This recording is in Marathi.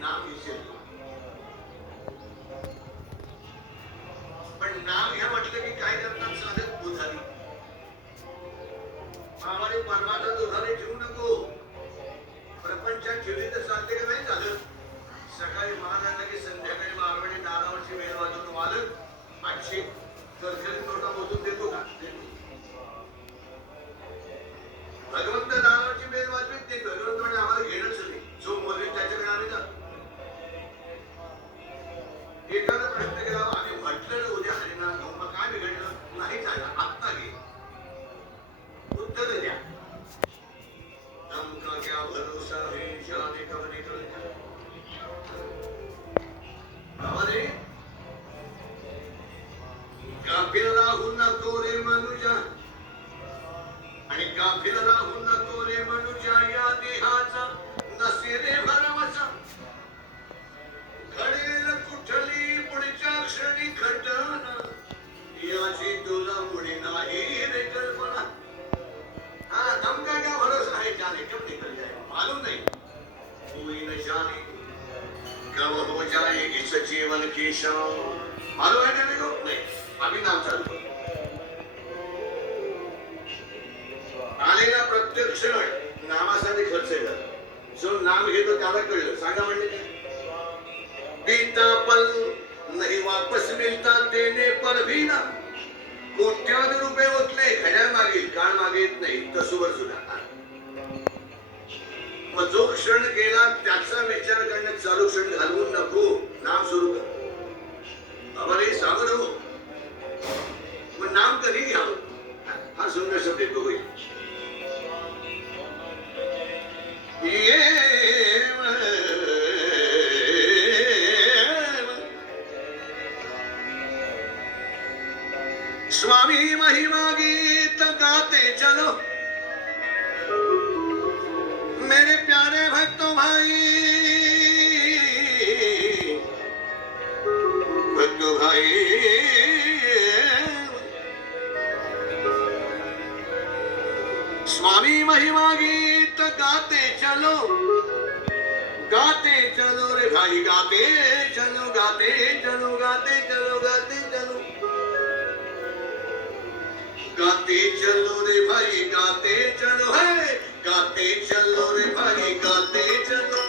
नाम विसरलो. पण नाव घ्या म्हटलं की काय करतात साधक दुधारी. आम्हाला परमाचा दुधारी ठेवू नको. प्रपंचात ठेवली तर चालते का नाही चालत. सकाळी महाराज की संध्याकाळी मारवाडी दारावरची वेळ वाजवून मालक 800 सरकारी तोटा मोजून देतो का. भगवंत दारावरची वेळ वाजवीत नाही. भगवंत म्हणजे आम्हाला घेणंच नाही. जो मोजेल त्याच्याकडे आम्ही जातो. एखादा प्रश्न केला आम्ही म्हटलं उद्या हरिनाम घेऊ मग काय बिघडलं नाही झालं आत्ता घे उत्तर द्या. हमका क्या भरोसा है जाने कब निकल जाए. अरे काफिर राहू नको रे मनुजा आणि काफिर राहू नको रे मनुजा या देहाचा नसेरे भरवसा. घडेल कुठली पुढच्या क्षणी घटना याची तुला मुळी नाही रे कल्पना. हाँ हमका क्या भरोसा है जाने कब निकल जाए मालूम नहीं. कोई न जाने कब हो जाए इस जीवन की शाम. मालूम है तेरे को नहीं. अभी नाम चालू आलेला प्रत्येक क्षण नामासाठी खर्च आहे. जो नाम घेतो त्याला कळलं. सांगा म्हणजे काय. बीता पल नहीं वापस मिलता देने पर भी ना. कोट्यावधी रुपये होत नाही घड्याळ मागेल काळ मागेत नाही तसुवर सुद्धा. मग जो क्षण गेला त्याचा विचार करण्यात चालू क्षण घालवून नको. नाम सुरू कर. आम्हाला सांगू नको. मग नाम कधी घ्यावं हा सुंदर शब्द येतो होईल. स्वामी महिमा गीत गाते चलो मेरे प्यारे भक्तों भाई. भक्तों भाई स्वामी महिमा गीत गाते चलो रे भाई गाते चलो गाते चलो गाते चलो गाते चलो गाते चलो रे भाई गाते चलो है गाते चलो रे भाई गाते चलो.